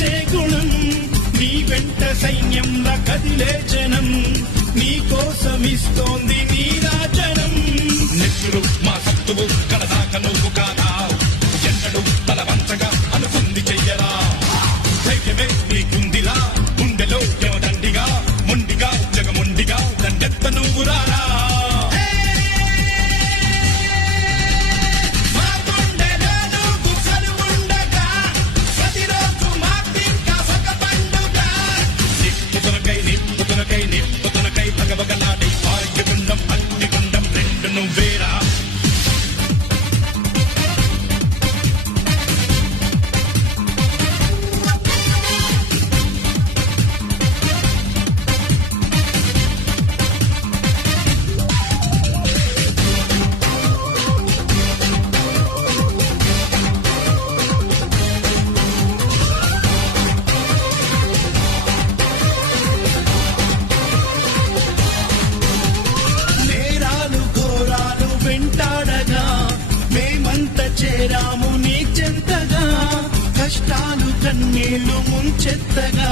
పంచే గుణం నీ వెంట సైన్యంలా కదిలే జనం నీ కోసమిస్తోంది నీరాజనం నెత్తురు మా సత్తువు కలదాక నువ్వు కాదా ఎన్నడు తల వంచగా అనుకుంది చెయ్యరా ధైర్యమే నీకుందిలా గుండెలో యమదండిగా మొండిగా జగమొండిగా దండెత్త నువ్వు రారా నిప్పుతునకై భగభగలాడి ఆర్యగుండం అగ్నిగుండం రెండు నువ్వేరా వెంటాడగా మేమంత చేరాము నీ చెంతగా కష్టాలు కన్నీళ్లు ముంచెత్తగా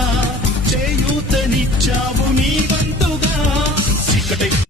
చేయూతనిచ్చావు నీ వంతుగా చీకటై